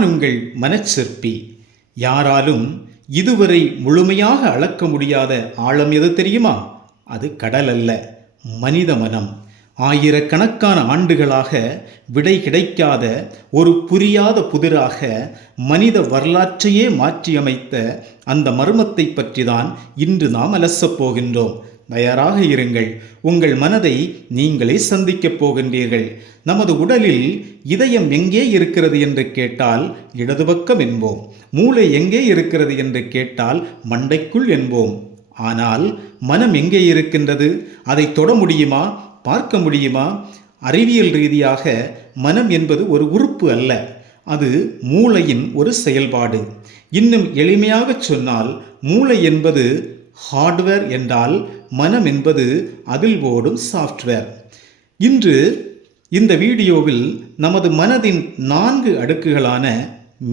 நான் உங்கள் மனச்சிற்பி. யாராலும் இதுவரை முழுமையாக அளக்க முடியாத ஆழம் எது தெரியுமா? அது கடல் அல்ல, மனித மனம். ஆயிரக்கணக்கான ஆண்டுகளாக விடை கிடைக்காத ஒரு புரியாத புதிராக மனித வரலாற்றையே மாற்றியமைத்த அந்த மர்மத்தை பற்றி தான் இன்று நாம் அலசப் போகின்றோம். தயாராக இருங்கள். உங்கள் மனதை நீங்களே சந்திக்கப் போகின்றீர்கள். நமது உடலில் இதயம் எங்கே இருக்கிறது என்று கேட்டால் இடது பக்கம் என்போம். மூளை எங்கே இருக்கிறது என்று கேட்டால் மண்டைக்குள் என்போம். ஆனால் மனம் எங்கே இருக்கின்றது? அதை தொட முடியுமா? பார்க்க முடியுமா? அறிவியல் ரீதியாக மனம் என்பது ஒரு உறுப்பு அல்ல, அது மூளையின் ஒரு செயல்பாடு. இன்னும் எளிமையாக சொன்னால் மூளை என்பது ஹார்ட்வேர் என்றால் மனம் என்பது அதில் ஓடும் சாஃப்ட்வேர். இன்று இந்த வீடியோவில் நமது மனதின் 4 அடுக்குகளான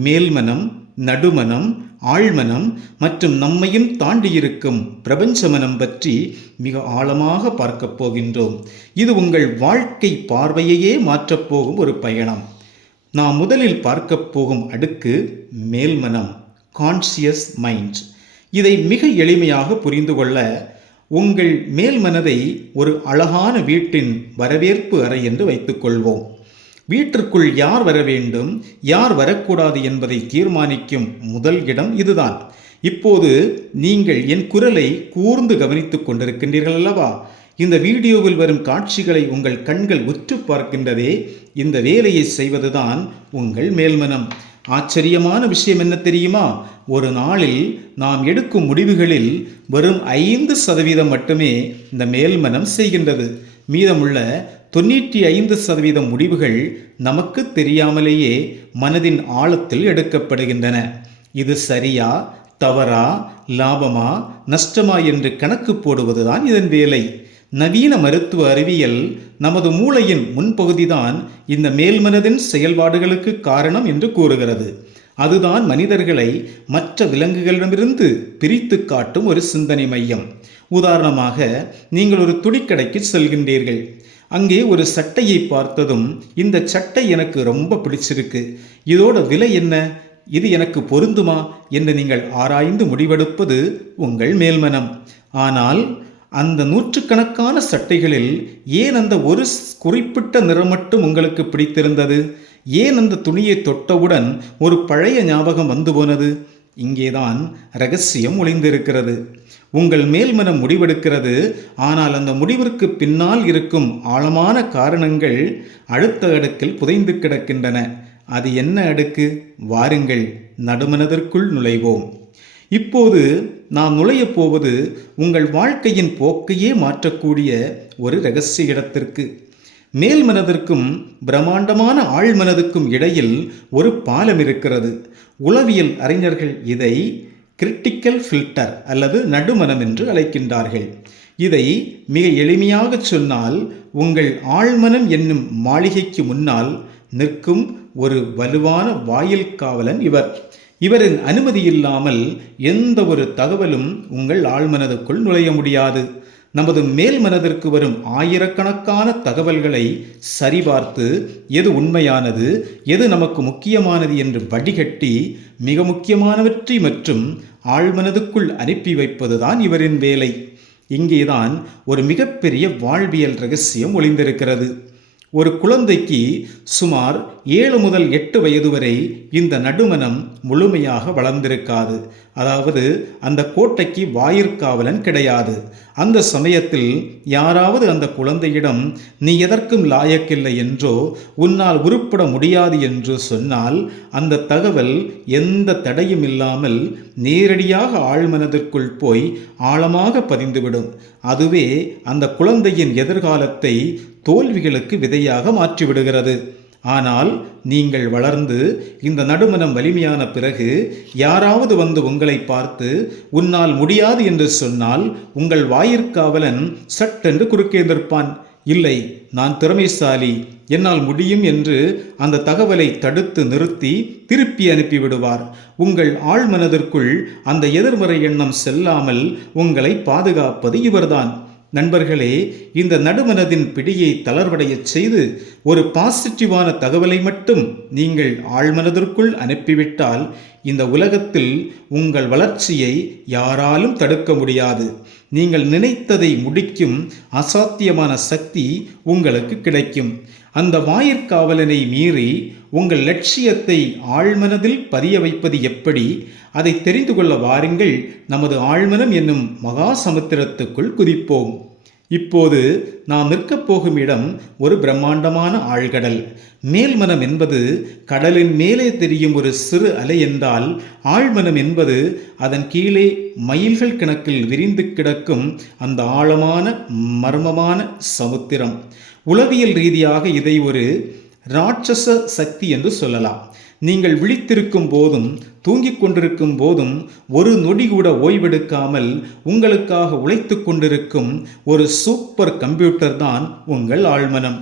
மேல்மனம், நடுமனம், ஆழ்மனம் மற்றும் நம்மையும் தாண்டியிருக்கும் பிரபஞ்ச மனம் பற்றி மிக ஆழமாக பார்க்கப் போகின்றோம். இது உங்கள் வாழ்க்கை பார்வையையே மாற்றப்போகும் ஒரு பயணம். நாம் முதலில் பார்க்கப் போகும் அடுக்கு மேல்மனம், கான்சியஸ் மைண்ட். இதை மிக எளிமையாக புரிந்து கொள்ள உங்கள் மேல் மனதை ஒரு அழகான வீட்டின் வரவேற்பு அறை என்று வைத்துக்கொள்வோம். வீட்டிற்குள் யார் வர வேண்டும், யார் வரக்கூடாது என்பதை தீர்மானிக்கும் முதல் இடம் இதுதான். இப்போது நீங்கள் என் குரலை கூர்ந்து கவனித்துக் கொண்டிருக்கின்றீர்கள் அல்லவா? இந்த வீடியோவில் வரும் காட்சிகளை உங்கள் கண்கள் உற்று பார்க்கின்றதே, இந்த வேலையை செய்வதுதான் உங்கள் மேல்மனம். ஆச்சரியமான விஷயம் என்ன தெரியுமா? ஒரு நாளில் நாம் எடுக்கும் முடிவுகளில் வெறும் 5% மட்டுமே இந்த மேல்மனம் செய்கின்றது. மீதமுள்ள 95% முடிவுகள் நமக்கு தெரியாமலேயே மனதின் ஆழத்தில் எடுக்கப்படுகின்றன. இது சரியா, தவறா, லாபமா, நஷ்டமா என்று கணக்கு போடுவதுதான் இதன் வேலை. நவீன மருத்துவ அறிவியல் நமது மூளையின் முன்பகுதிதான் இந்த மேல்மனதின் செயல்பாடுகளுக்கு காரணம் என்று கூறுகிறது. அதுதான் மனிதர்களை மற்ற விலங்குகளிடமிருந்து பிரித்து காட்டும் ஒரு சிந்தனை மையம். உதாரணமாக, நீங்கள் ஒரு துணிக்கடைக்கு செல்கின்றீர்கள். அங்கே ஒரு சட்டையை பார்த்ததும் இந்த சட்டை எனக்கு ரொம்ப பிடிச்சிருக்கு, இதோட விலை என்ன, இது எனக்கு பொருந்துமா என்று நீங்கள் ஆராய்ந்து முடிவெடுப்பது உங்கள் மேல்மனம். ஆனால் அந்த நூற்றுக்கணக்கான சட்டைகளில் ஏன் அந்த ஒரு குறிப்பிட்ட நிறம் மட்டும் உங்களுக்கு பிடித்திருந்தது? ஏன் அந்த துணியை தொட்டவுடன் ஒரு பழைய ஞாபகம் வந்து போனது? இங்கேதான் ரகசியம் ஒளிந்திருக்கிறது. உங்கள் மேல்மனம் முடிவெடுக்கிறது, ஆனால் அந்த முடிவிற்கு பின்னால் இருக்கும் ஆழமான காரணங்கள் அடுத்த அடுக்கில் புதைந்து கிடக்கின்றன. அது என்ன அடுக்கு? வாருங்கள், நடுமனதிற்குள் நுழைவோம். இப்போது நாம் நுழையப் போவது உங்கள் வாழ்க்கையின் போக்கையே மாற்றக்கூடிய ஒரு இரகசிய இடத்திற்கு. மேல் மனதிற்கும் பிரம்மாண்டமான ஆழ்மனதுக்கும் இடையில் ஒரு பாலம் இருக்கிறது. உளவியல் அறிஞர்கள் இதை கிரிட்டிக்கல் ஃபில்டர் அல்லது நடுமனம் என்று அழைக்கின்றார்கள். இதை மிக எளிமையாக சொன்னால், உங்கள் ஆழ்மனம் என்னும் மாளிகைக்கு முன்னால் நிற்கும் ஒரு வலுவான வாயில் காவலன் இவர். இவரின் அனுமதி இல்லாமல் எந்த ஒரு தகவலும் உங்கள் ஆழ்மனதுக்குள் நுழைய முடியாது. நமது மேல் மனதிற்கு வரும் ஆயிரக்கணக்கான தகவல்களை சரிபார்த்து எது உண்மையானது, எது நமக்கு முக்கியமானது என்று வடிகட்டி மிக முக்கியமானவற்றை மற்றும் ஆழ்மனதுக்குள் அனுப்பி வைப்பதுதான் இவரின் வேலை. இங்கேதான் ஒரு மிகப்பெரிய வாழ்வியல் ரகசியம் ஒளிந்திருக்கிறது. ஒரு குழந்தைக்கு சுமார் 7 முதல் 8 வயது வரை இந்த நடுமனம் முழுமையாக வளர்ந்திருக்காது. அதாவது அந்த கோட்டைக்கு வாயிற்காவலன் கிடையாது. அந்த சமயத்தில் யாராவது அந்த குழந்தையிடம் நீ எதற்கும் லாயக்கில்லை என்றோ, உன்னால் உருப்பட முடியாது என்றோ சொன்னால் அந்த தகவல் எந்த தடையும் இல்லாமல் நேரடியாக ஆழ்மனதிற்குள் போய் ஆழமாக பதிந்துவிடும். அதுவே அந்த குழந்தையின் எதிர்காலத்தை தோல்விகளுக்கு விதையாக மாற்றிவிடுகிறது. ஆனால் நீங்கள் வளர்ந்து இந்த நடுமனம் வலிமையான பிறகு யாராவது வந்து உங்களை பார்த்து உன்னால் முடியாது என்று சொன்னால் உங்கள் வாயிற்காவலன் சட்டென்று குறுக்கே நிற்பான். இல்லை, நான் திறமைசாலி, என்னால் முடியும் என்று அந்த தகவலை தடுத்து நிறுத்தி திருப்பி அனுப்பிவிடுவார். உங்கள் ஆழ்மனதிற்குள் அந்த எதிர்மறை எண்ணம் செல்லாமல் உங்களை பாதுகாப்பது இவர்தான். நண்பர்களே, இந்த நடுமனதின் பிடியை தளர்வடையச் செய்து ஒரு பாசிட்டிவான தகவலை மட்டும் நீங்கள் ஆழ்மனதிற்குள் அனுப்பிவிட்டால் இந்த உலகத்தில் உங்கள் வளர்ச்சியை யாராலும் தடுக்க முடியாது. நீங்கள் நினைத்ததை முடிக்கும் அசாத்தியமான சக்தி உங்களுக்கு கிடைக்கும். அந்த வாயிற்காவலனை மீறி உங்கள் லட்சியத்தை ஆழ்மனதில் பதிய வைப்பது எப்படி? அதை தெரிந்து கொள்ள வாருங்கள். நமது ஆழ்மனம் என்னும் மகா சமுத்திரத்துக்குள் குதிப்போம். இப்போது நாம் நிற்கப் போகும் இடம் ஒரு பிரம்மாண்டமான ஆழ்கடல். மேல்மனம் என்பது கடலின் மேலே தெரியும் ஒரு சிறு அலை என்றால், ஆழ்மனம் என்பது அதன் கீழே மைல்கள் கணக்கில் விரிந்து கிடக்கும் அந்த ஆழமான மர்மமான சமுத்திரம். உளவியல் ரீதியாக இதை ஒரு ராட்சச சக்தி என்று சொல்லலாம். நீங்கள் விழித்திருக்கும் போதும் தூங்கிக் கொண்டிருக்கும் போதும் ஒரு நொடி கூட ஓய்வெடுக்காமல் உங்களுக்காக உழைத்து கொண்டிருக்கும் ஒரு சூப்பர் கம்ப்யூட்டர் தான் உங்கள் ஆழ்மனம்.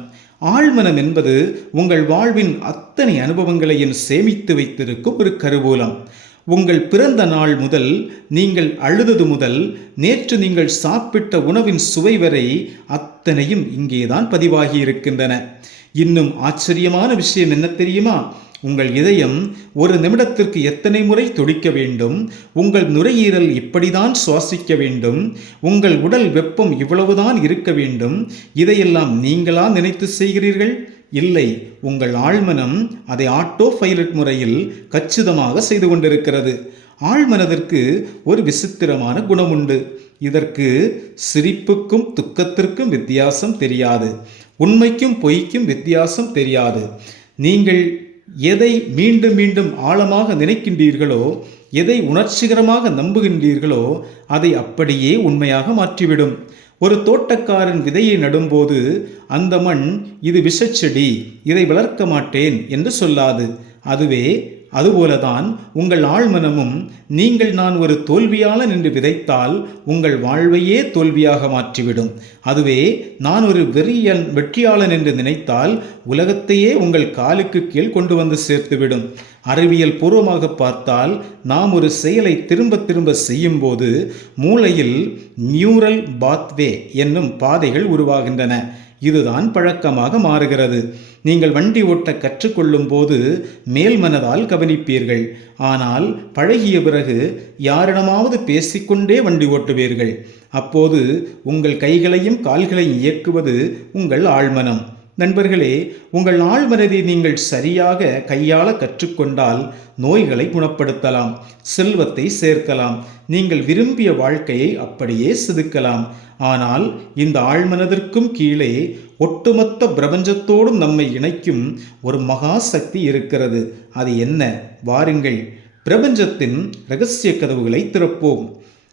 ஆழ்மனம் என்பது உங்கள் வாழ்வின் அத்தனை அனுபவங்களையும் சேமித்து வைத்திருக்கும் ஒரு கருவூலம். உங்கள் பிறந்த நாள் முதல், நீங்கள் அழுதது முதல், நேற்று நீங்கள் சாப்பிட்ட உணவின் சுவை வரை அத்தனையும் இங்கேதான் பதிவாகி இருக்கின்றன. இன்னும் ஆச்சரியமான விஷயம் என்ன தெரியுமா? உங்கள் இதயம் ஒரு நிமிடத்திற்கு எத்தனை முறை துடிக்க வேண்டும், உங்கள் நுரையீரல் இப்படிதான் சுவாசிக்க வேண்டும், உங்கள் உடல் வெப்பம் இவ்வளவுதான் இருக்க வேண்டும், இதையெல்லாம் நீங்களா நினைத்து செய்கிறீர்கள்? இல்லை, உங்கள் ஆழ்மனம் அதை ஆட்டோ பைலட் முறையில் கச்சிதமாக செய்து கொண்டிருக்கிறது. ஆழ்மனதிற்கு ஒரு விசித்திரமான குணம் உண்டு. இதற்கு சிரிப்புக்கும் துக்கத்திற்கும் வித்தியாசம் தெரியாது, உண்மைக்கும் பொய்க்கும் வித்தியாசம் தெரியாது. நீங்கள் எதை மீண்டும் மீண்டும் ஆழமாக நினைக்கின்றீர்களோ, எதை உணர்ச்சிகரமாக நம்புகின்றீர்களோ அதை அப்படியே உண்மையாக மாற்றிவிடும். ஒரு தோட்டக்காரன் விதையை நடும்போது அந்த மண் இது விஷச்செடி, இதை வளர்க்க மாட்டேன் என்று சொல்லாது. அதுபோலதான் உங்கள் ஆழ்மனமும் நீங்கள் நான் ஒரு தோல்வியாளன் என்று விதைத்தால் உங்கள் வாழ்வையே தோல்வியாக மாற்றிவிடும். அதுவே நான் ஒரு வெற்றியாளன் என்று நினைத்தால் உலகத்தையே உங்கள் காலுக்கு கீழ் கொண்டு வந்து சேர்த்துவிடும். அறிவியல் பூர்வமாக பார்த்தால் நாம் ஒரு செயலை திரும்ப திரும்ப செய்யும் போது மூளையில் நியூரல் பாத்வே என்னும் பாதைகள் உருவாகின்றன. இதுதான் பழக்கமாக மாறுகிறது. நீங்கள் வண்டி ஓட்ட கற்றுக்கொள்ளும் போது மேல் மனதால் கவனிப்பீர்கள். ஆனால் பழகிய பிறகு யாரிடமாவது பேசிக்கொண்டே வண்டி ஓட்டுவீர்கள். அப்போது உங்கள் கைகளையும் கால்களையும் இயக்குவது உங்கள் ஆழ்மனம். நண்பர்களே, உங்கள் ஆழ்மனதை நீங்கள் சரியாக கையாள கற்றுக்கொண்டால் நோய்களை குணப்படுத்தலாம், செல்வத்தை சேர்க்கலாம், நீங்கள் விரும்பிய வாழ்க்கையை அப்படியே செதுக்கலாம். ஆனால் இந்த ஆழ்மனதிற்கும் கீழே ஒட்டுமொத்த பிரபஞ்சத்தோடும் நம்மை இணைக்கும் ஒரு மகா சக்தி இருக்கிறது. அது என்ன? வாருங்கள், பிரபஞ்சத்தின் இரகசிய கதவுகளை திறப்போம்.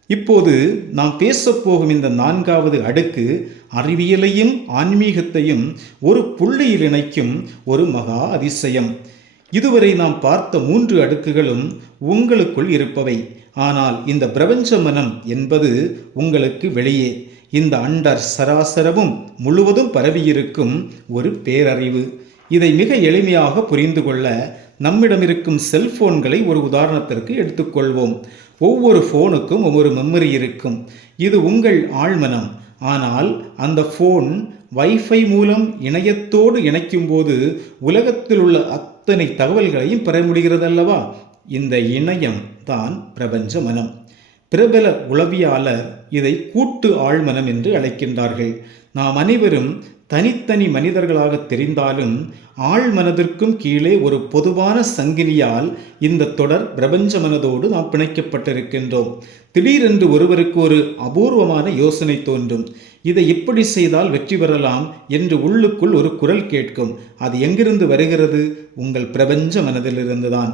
இப்போது நாம் பேசப்போகும் இந்த 4வது அடுக்கு அறிவியலையும் ஆன்மீகத்தையும் ஒரு புள்ளியில் இணைக்கும் ஒரு மகா அதிசயம். இதுவரை நாம் பார்த்த 3 அடுக்குகளும் உங்களுக்குள் இருப்பவை. ஆனால் இந்த பிரபஞ்ச மனம் என்பது உங்களுக்கு வெளியே, இந்த அண்டர் சராசரமும் முழுவதும் பரவியிருக்கும் ஒரு பேரறிவு. இதை மிக எளிமையாக புரிந்து கொள்ள நம்மிடம் இருக்கும் செல்போன்களை ஒரு உதாரணத்திற்கு எடுத்துக்கொள்வோம். ஒவ்வொரு ஃபோனுக்கும் ஒவ்வொரு மெமரி இருக்கும். இது உங்கள் ஆழ்மனம். ஆனால் அந்த ஃபோன் வைஃபை மூலம் இணையத்தோடு இணைக்கும் போது உலகத்தில் உள்ள அத்தனை தகவல்களையும் பெற முடிகிறது அல்லவா? இந்த இணையம் தான் பிரபஞ்ச மனம். பிரபல உளவியலாளர் இதை கூட்டு ஆழ்மனம் என்று அழைக்கின்றார்கள். நாம் அனைவரும் தனித்தனி மனிதர்களாக தெரிந்தாலும் ஆழ்மனதிற்கும் கீழே ஒரு பொதுவான சங்கிலியால் இந்த தொடர் பிரபஞ்ச மனதோடு நாம் பிணைக்கப்பட்டிருக்கின்றோம். திடீரென்று ஒருவருக்கு ஒரு அபூர்வமான யோசனை தோன்றும். இதை எப்படி செய்தால் வெற்றி பெறலாம் என்று உள்ளுக்குள் ஒரு குரல் கேட்கும். அது எங்கிருந்து வருகிறது? உங்கள் பிரபஞ்ச மனதிலிருந்துதான்.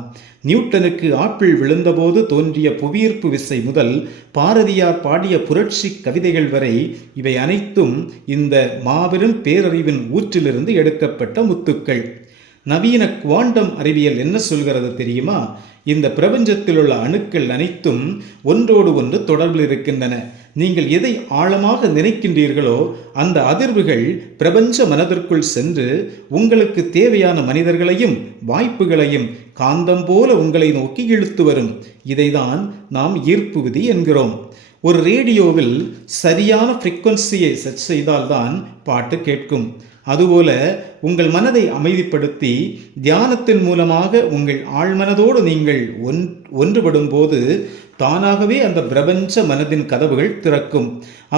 நியூட்டனுக்கு ஆப்பிள் விழுந்தபோது தோன்றிய புவியீர்ப்பு விசை முதல் பாரதியார் பாடிய புரட்சி கவிதைகள் வரை இவை அனைத்தும் இந்த மாபெரும் பேரறிவின் ஊற்றிலிருந்து எடுக்கப்பட்ட முத்துக்கள். நவீன குவாண்டம் அறிவியல் என்ன சொல்கிறது தெரியுமா? இந்த பிரபஞ்சத்தில் உள்ள அணுக்கள் அனைத்தும் ஒன்றோடு ஒன்று தொடர்பில் இருக்கின்றன. நீங்கள் எதை ஆழமாக நினைக்கின்றீர்களோ அந்த அதிர்வுகள் பிரபஞ்ச மனதிற்குள் சென்று உங்களுக்கு தேவையான மனிதர்களையும் வாய்ப்புகளையும் காந்தம் போல உங்களை நோக்கி இழுத்து வரும். இதைதான் நாம் ஈர்ப்பு விதி என்கிறோம். ஒரு ரேடியோவில் சரியான ஃப்ரீக்வன்சியை செட் செய்தால்தான் பாட்டு கேட்கும். அதுபோல உங்கள் மனதை அமைதிப்படுத்தி தியானத்தின் மூலமாக உங்கள் ஆழ்மனதோடு நீங்கள் ஒன்றுபடும் போது தானாகவே அந்த பிரபஞ்ச மனதின் கதவுகள் திறக்கும்.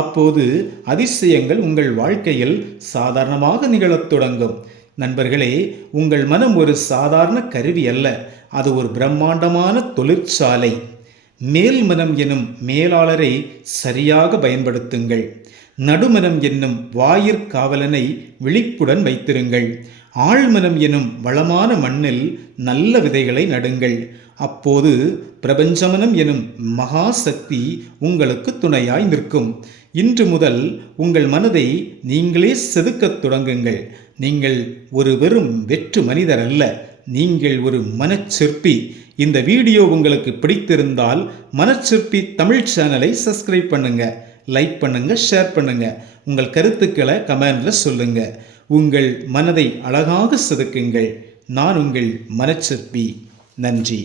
அப்போது அதிசயங்கள் உங்கள் வாழ்க்கையில் சாதாரணமாக நிகழத் தொடங்கும். நண்பர்களே, உங்கள் மனம் ஒரு சாதாரண கருவி அல்ல, அது ஒரு பிரம்மாண்டமான தொழிற்சாலை. மேல் மனம் எனும் மேலாளரை சரியாக பயன்படுத்துங்கள். நடுமனம் என்னும் வாயிற்காவலனை விழிப்புடன் வைத்திருங்கள். ஆழ்மனம் எனும் வளமான மண்ணில் நல்ல விதைகளை நடுங்கள். அப்போது பிரபஞ்சமனம் எனும் மகா சக்தி உங்களுக்கு துணையாய் நிற்கும். இன்று முதல் உங்கள் மனதை நீங்களே செதுக்கத் தொடங்குங்கள். நீங்கள் ஒரு வெறும் வெற்று மனிதர் அல்ல, நீங்கள் ஒரு மனச்சிற்பி. இந்த வீடியோ உங்களுக்கு பிடித்திருந்தால் மனச்சிற்பி தமிழ் சேனலை சப்ஸ்கிரைப் பண்ணுங்க, லைக் பண்ணுங்க, ஷேர் பண்ணுங்க. உங்கள் கருத்துக்களை கமெண்ட்ல சொல்லுங்க. உங்கள் மனதை அழகாக செதுக்குங்கள். நான் உங்கள் மனச்சிற்பி. நன்றி.